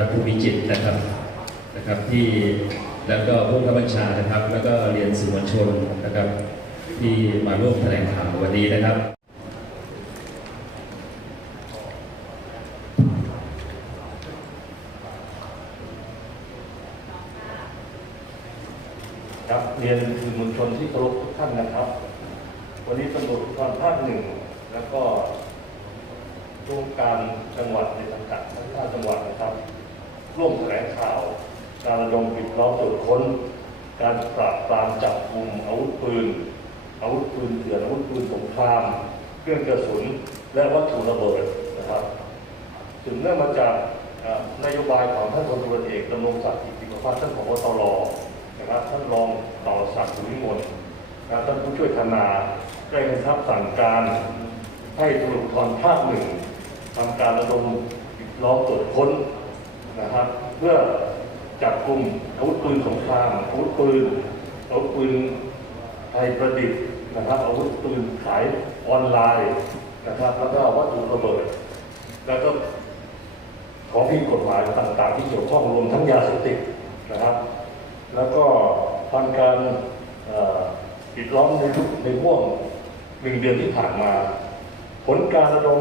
จินพัฒน์ภูมิจิตนะครับนะครับที่แล้วก็ผู้ข้าบัญชานะครับ แล้วก็เรียนสื่อมวลชนนะครับ ที่มาร่วมแถลงข่าววันนี้นะครับครับเรียนสื่อมวลชนที่เคารพทุกท่านนะครับ วันนี้ตำรวจภูธรภาคหนึ่งแล้วก็ร่วมการจังหวัดในสังกัดทั้งห้าจังหวัดนะครับ ร่วมแถลงข่าว การระดมปิดล้อมตรวจค้น การปราบปรามจับกลุ่มอาวุธปืน อาวุธปืนเถื่อนอาวุธปืนสงคราม เครื่องกระสุน และวัตถุระเบิดนะครับถึงเนื่องมาจากนโยบายของท่านพลตรวจเอกดำรงศักดิ์กิติประพัฒน์ท่านผบตรนะครับท่านรองต่อศักดิ์สุวิมลนะครับท่านผู้ช่วยธนาได้กำชับสั่งการให้ตำรวจภูธรภาคหนึ่งทำการระดมปิดล้อมตรวจค้น นะครับ เพื่อจับกลุ่มอาวุธปืนสงครามอาวุธปืนอาวุธปืนไทยประดิษฐ์นะครับอาวุธปืนขายออนไลน์นะครับแล้วก็วัตถุระเบิด แล้วก็ของผิดกฎหมายต่างๆ ที่เกี่ยวข้องรวมทั้งยาเสพติดนะครับ แล้วก็ทำการปิดล้อมในทุกในห่วงหนึ่งเดือนที่ผ่านมา ผลการระดม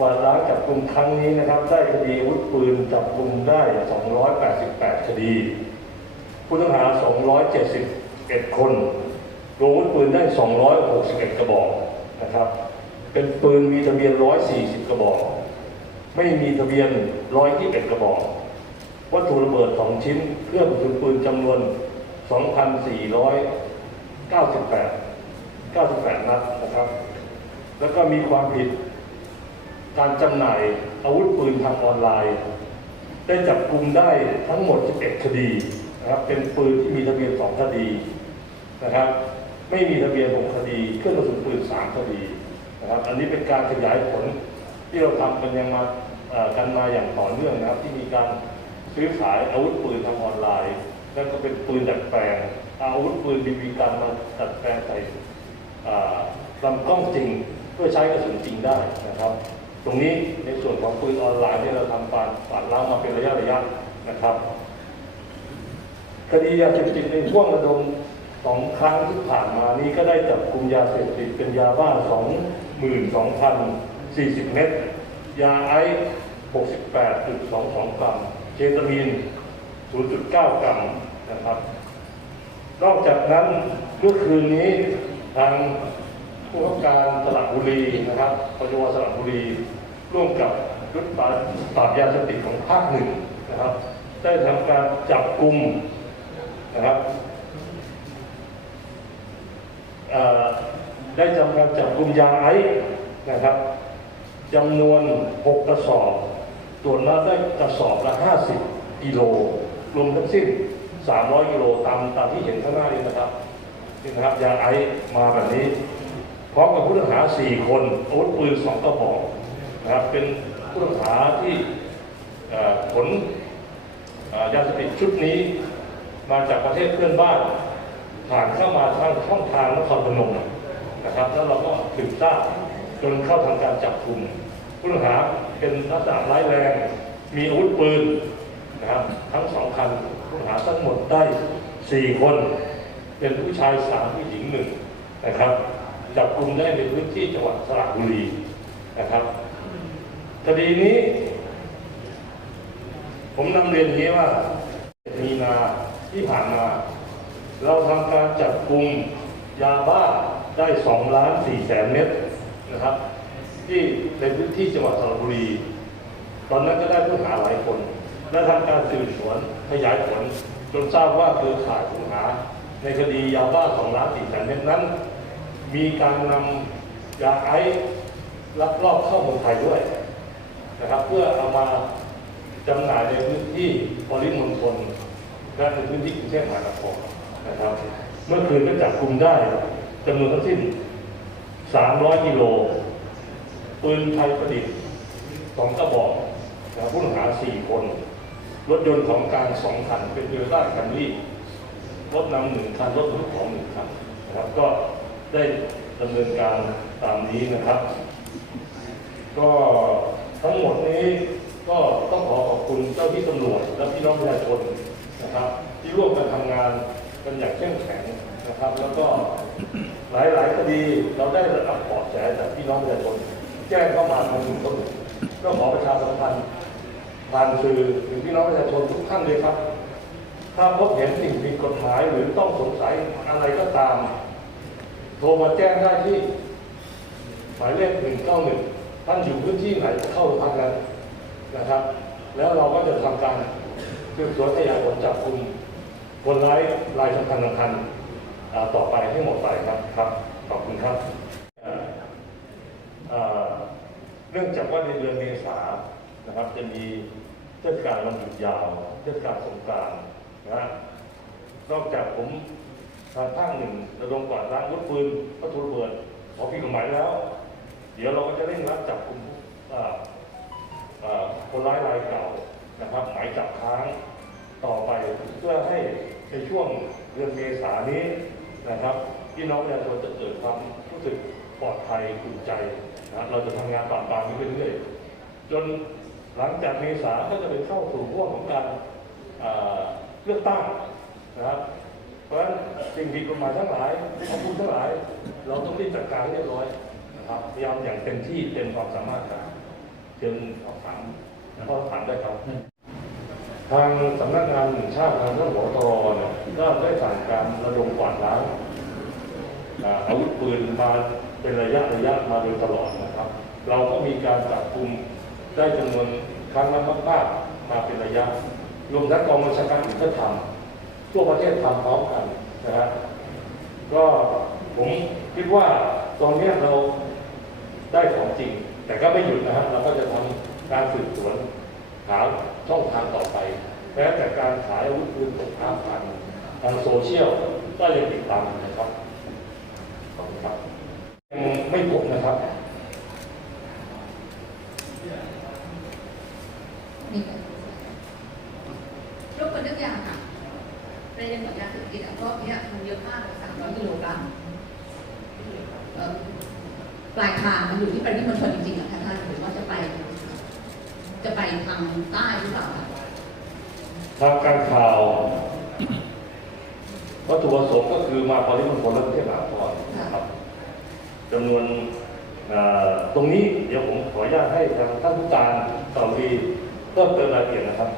กวาดล้างจับกลุ่มครั้งนี้นะครับได้คดีอาวุธปืนจับกลุ่มได้ 288 คดี ผู้ต้องหา 271 คนรวมอาวุธปืนได้ 261 กระบอกนะครับ เป็นปืนมีทะเบียน 140 กระบอก ไม่มีทะเบียน 121 กระบอก วัตถุระเบิด 2 ชิ้น เครื่องกระสุนปืนจำนวน 2,498 98 นัดนะครับ แล้วก็มีความผิด การจำหน่ายอาวุธปืนทางออนไลน์ ได้จับกลุ่มได้ทั้งหมด 11 คดีนะครับเป็นปืนที่มีทะเบียน 2 คดีนะครับไม่มีทะเบียน 6 คดีเครื่องกระสุนปืน 3 คดีนะครับอันนี้เป็นการขยายผลที่เราทำกันยังมาเอ่อกันมาอย่างต่อเนื่องนะครับ ที่มีการซื้อขายอาวุธปืนทางออนไลน์แล้วก็เป็นปืนดัดแปลงอาวุธปืนบีบีกันมาดัดแปลงใส่ลำกล้องจริงเพื่อใช้กระสุนจริงได้นะครับ ตรงนี้ในส่วนของปืนออนไลน์ที่เราทำการปราบล้างมาเป็นระยะระยะนะครับคดียาเสพติดในช่วงระดมสองครั้งที่ผ่านมานี้ก็ได้จับกลุ่มยาเสพติดเป็นยาบ้า 22,040 เม็ดยาไอซ์68.22 กรัม เคตามีน 0.9 กรัมนะครับ นอกจากนั้นเมื่อคืนนี้ทาง ผู้ว่าการสระบุรีนะครับปจวสระบุรี ร่วมกับชุดปราบปราบยาเสพติดของภาคหนึ่งนะครับ ได้ทำการจับกลุ่มนะครับได้ทำการจับกลุ่มยาไอซ์นะครับจำนวน 6 กระสอบ ตรวจแล้วได้กระสอบละ 50 กิโลรวมทั้งสิ้น 300 กิโลตามตามที่เห็นข้างหน้านี้นะครับนี่นะครับยาไอซ์มาแบบนี้ พร้อมกับผู้ต้องหา 4 คนอาวุธปืน2กระบอกนะครับเป็นผู้ต้องหาที่ขนยาเสพติดชุดนี้ มาจากประเทศเพื่อนบ้าน ผ่านเข้ามาทางช่องทางนครพนมนะครับแล้วเราก็สืบทราบจนเข้าทำการจับกลุ่มผู้ต้องหาเป็นลักษณะร้ายแรง มีอาวุธปืนนะครับทั้งสองคันผู้ต้องหาทั้งหมดได้สี่คน เป็นผู้ชายสามผู้หญิงหนึ่งนะครับ จับกลุ่มได้ในพื้นที่จังหวัดสระบุรีนะครับคดีนี้ ผมนำเรียนงนี้ว่ามีนาที่ผ่านมา เราทำการจับกลุ่มยาบ้าได้2ล้าน4แสนเม็ดนะครับ ที่ในพื้นที่จังหวัดสระบุรี ตอนนั้นก็ได้ผู้หาหลายคน และทำการสืบสวนขยายผลจนทราบว่าเครือข่ายผู้หา ในคดียาบ้า2ล้าน4แสนเม็ดนั้น มีการนำยาไอซ์ลักลอบเข้าเมืองไทยด้วยนะครับเพื่อเอามาจำหน่ายในพื้นที่ปริมณฑลและในพื้นที่กรุงเทพมหานครนะครับเมื่อคืนก็จับกลุ่มได้จำนวนทั้งสิ้น 300 กิโลปืนไทยประดิษฐ์สองกระบอกนะผู้ต้องหา 4 คน รถยนต์ของการ 2 คัน เป็นเรือด้าคันรี่รถนำหนึ่งคัน รถขนของหนึ่งคันนะครับก็ ได้ดำเนินการตามนี้นะครับ ก็ทั้งหมดนี้ก็ต้องขอขอบคุณเจ้าที่ตำรวจและพี่น้องประชาชนนะครับ ที่ร่วมกันทำงานกันอย่างเข้มแข็งนะครับ แล้วก็หลายๆคดีเราได้รับเบาะแสจากพี่น้องประชาชนแจ้งเข้ามาทางหนึ่งก็ถูกก็ขอประชาสัมพันธ์ผ่านสื่อถึงพี่น้องประชาชนทุกท่านเลยครับ ถ้าพบเห็นสิ่งผิดกฎหมายหรือต้องสงสัยอะไรก็ตาม โทรมาแจ้งได้ที่ หมายเลข 191 ท่านอยู่พื้นที่ไหนเข้าพักนั้นนะครับ แล้วเราก็จะทำการสืบสวนขยายผลจับกลุ่มคนร้ายรายสำคัญสำคัญต่อไปให้หมดไปครับครับขอบคุณครับเนื่องจากว่าในเดือนเมษานะครับ จะมีเทศกาลวันหยุดยาวเทศกาลสงกรานต์นะนอกจากผม ทางภาคหนึ่งระดมกวาดล้างวุธปืนวัตถุระเบิดขอผิดกฎหมายแล้ว เดี๋ยวเราก็จะเร่งรัดจับกลุ่มคนร้ายรายเก่านะครับหมายจับค้างต่อไปเพื่อให้ในช่วงเดือนเมษายนนี้นะครับพี่น้องประชาชนจะเกิดความรู้สึกปลอดภัยอุ่นใจนะครับเราจะทำงานปราบปรามไปเรื่อยๆจนหลังจากเมษาก็จะไปเข้าสู่ห่วงของการเลือกตั้งนะครับ เพราะฉะนั้นสิ่งผิดกฎหมายทั้งหลายของคุณทั้งหลาย เราต้องรีบจัดการเรียบร้อยนะครับพยายามอย่างเต็มที่เต็มความสามารถครับเชิญสอบถามข้อถามได้ครับ ทางสำนักงานชาติทางท่านผอตรเนี่ยก็ได้สั่งการระดมกวาดล้างอาอาวุธปืนมาเป็นระยะระยะมาโดยตลอดนะครับ เราก็มีการจับกลุ่มได้จำนวนครั้งละมากๆมาเป็นระยะ รวมทั้งกองบัญชาการอื่นก็ทำ ทั่วประเทศทำพร้อมกันนะฮะก็ผมคิดว่าตอนนี้เราได้ของจริง แต่ก็ไม่หยุดนะฮะเราก็จะทำการสืบสวนหาช่องทางต่อไปแม้แต่การขายอาวุธปืนสงครามผ่านทางโซเชียลก็ยังติดตามนะครับขอบคุณครับยังไม่พบนะครับนี่ค่ะยกตัวอย่างค่ะ ประเด็นของยาเสพติดอะรอบเนี้ยมันเยอะมากเลยสามร้อยกิโลกรัมเอ่อปลายทางมันอยู่ที่ปริมณฑลจริงๆอะค่ะท่านหรือว่าจะไป จะไปทางใต้หรือเปล่าคะทางการข่าววัตถุประสงค์ก็คือมาปริมณฑลและกรุงเทพมหานครนะครับจำนวนเอ่อตรงนี้เดี๋ยวผมขออนุญาตให้ทางท่านผู้การเต่าดีเพิ่มเติมรายละเอียดนะครับ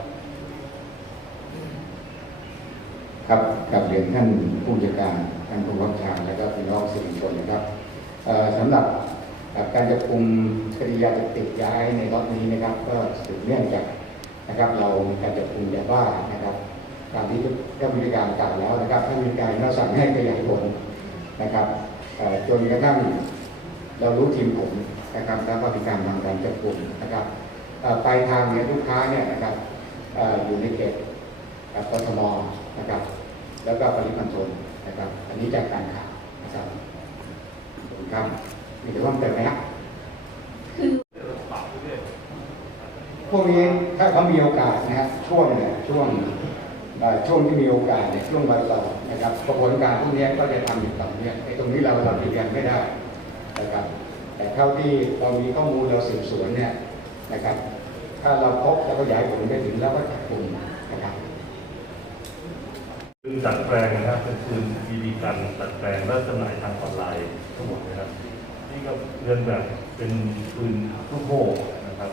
ครับกับเรียนท่านผู้จัดการท่านผู้บังคับชาและก็พี่น้องสื่อมวลชนนะครับสำหรับการจับกุมคดียาเสพติดย้ายในรอบนี้นะครับ ก็สืบเนื่องจากนะครับ เรามีการจับกลุ่มยาบ้านะครับตามที่ท่านบริการกล่าวแล้วนะครับท่านบริการเราสั่งให้ขยายผลนะครับจนกระทั่งเรารู้ทีมผลนะครับ แล้วก็มีการทำการจับกลุ่มนะครับปลายทางเนี่ยลูกค้าเนี่ยนะครับอยู่ในเขตกทม นะครับ แล้วก็ปริมณฑลนะครับ อันนี้จากการข่าวนะครับขอบคุณครับมีอะไรเพิ่มเติมไหมครับคือพวกนี้ถ้าเขามีโอกาสนะฮะช่วงเนี่ยช่วงช่วงที่มีโอกาสเนี่ยช่วงวันต่อนะครับกระบวนการพวกนี้ก็จะทำอยู่ตรงนี้ไอ้ตรงนี้เราเรายืนยันไม่ได้นะครับแต่เท่าที่เรามีข้อมูลเราสืบสวนเนี่ยนะครับ ถ้าเราพบแล้วก็ย้ายผลไปถึงแล้วก็จับกลุ่มนะ ครับปืนดัดแปลงนะครับเป็นปืนบีบีกันดัดแปลงและจำหน่ายทางออนไลน์ทั้งหมดนะครับนี่ก็เรียนแบบเป็นปืนลูกโม่นะครับ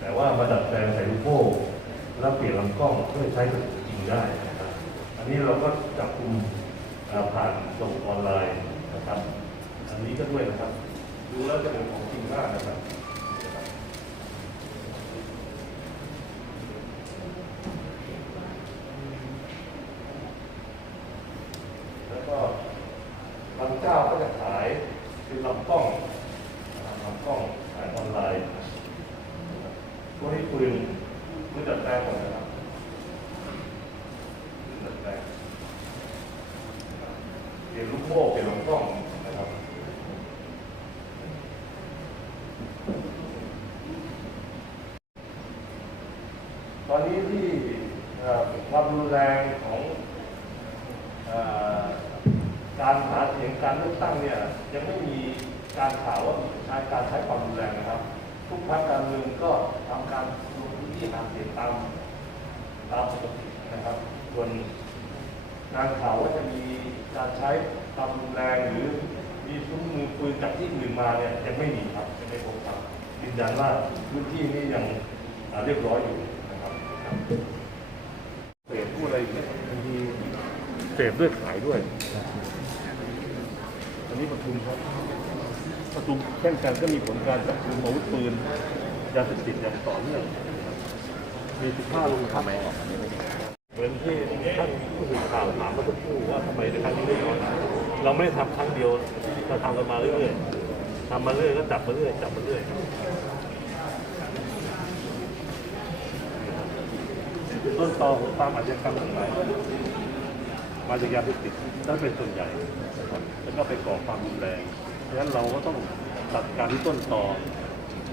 แต่ว่ามาดัดแปลงใส่ลูกโม่แล้วเปลี่ยนลำกล้องเพื่อใช้กระสุนจริงได้นะครับ อันนี้เราก็จับกลุ่มผ่านส่งออนไลน์นะครับ อันนี้ก็ด้วยนะครับ ดูแล้วจะเป็นของจริงมากนะครับ แล้ว ก็บางเจ้าก็จะขายคือลำกล้องลำกล้องขายออนไลน์พวกนี้ปืนปืนดัดแปลงหมดนะครับปืนดัดแปลงเปลี่ยนลูกโม่เปลี่ยนลำกล้องนะครับตอนนี้ที่ความรุนแรงของอ่อ การหาเสียงการเลือกตั้งเนี่ยยังไม่มีการข่าวว่าใช้การใช้ความรุนแรงนะครับ ทุกพรรคการเมืองก็ทำการลงพื้นที่ตาเสียงตามตามปกตินะครับส่วนงานข่าวว่าจะมีการใช้ความรุนแรงหรือมีซุ้มมือปืนจากที่อื่นมาเนี่ยยังไม่มีครับยังไม่พบครับยืนยันว่าพื้นที่นี้ยังเรียบร้อยอยู่นะครับเสพผู้อะไรอย่างเงี้ยบางทีเสพด้วยขายด้วย อันนี้ปทุมครับปทุมเช่นกันก็มีผลการจับกลุ่มอาวุธปืนยาเสพติดอย่างต่อเนื่องมี15โรงพักเหมือนที่ท่านผู้สื่อข่าวถามเมื่อสักครู่ว่าทำไมในครั้งนี้ไม่นอนเราไม่ได้ทำครั้งเดียวเราทำกันมาเรื่อยๆทำมาเรื่อยก็จับมาเรื่อยจับมาเรื่อยต้นตอของความอาชญากรรมทั้งหลาย มาจากยาเสพติดนั่นเป็นส่วนใหญ่แล้วก็ไปก่อความรุนแรงเพราะฉะนั้นเราก็ต้องตัดการที่ต้นตอ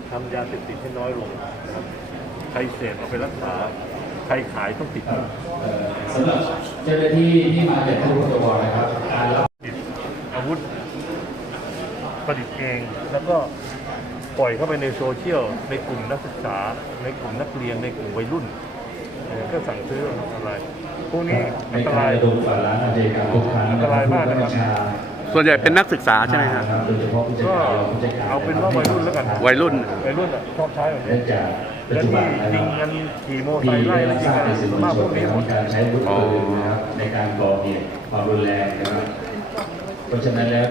ทำยาเสพติดให้น้อยลงนะครับใครเสพเอาไปรักษาใครขายต้องติดคุกเอ่อสำหรับเจ้าหน้าที่ที่มาจากผู้ตรวจนะครับการรับติดอาวุธประดิษฐ์เองแล้วก็ปล่อยเข้าไปในโซเชียลในกลุ่มนักศึกษา ในกลุ่มนักเรียนในกลุ่มวัยรุ่นเอ่อก็สั่งซื้ออะไร พวกนี้ในอันตการรายระดมฝ่าล้างอาชญากรรมทุกครั้งอันตรายมากนะครับส่วนใหญ่เป็นนักศึกษาใช่ไหมครับโดยเฉพาะผู้จัดก็การรองผู้จัดการเอาเป็นว่าวัยรุ่นแล้วกันวัยรุ่นวัยรุ่นอะชอบใช้แบบนี้เนื่องจากปัจแล้วจุบัที่นนะคยิรับงกันขี่โมอเตอที่ร์ไซค์ไล่ได้แล้รัวบยิทงราบกันในสื่อมวลชนส่วนมากพวกนี้เป็นการใช้อาวุธปืนนะครับในการก่อเหตุความรุนแรงนะครับเพราะฉะนั้นแล้ว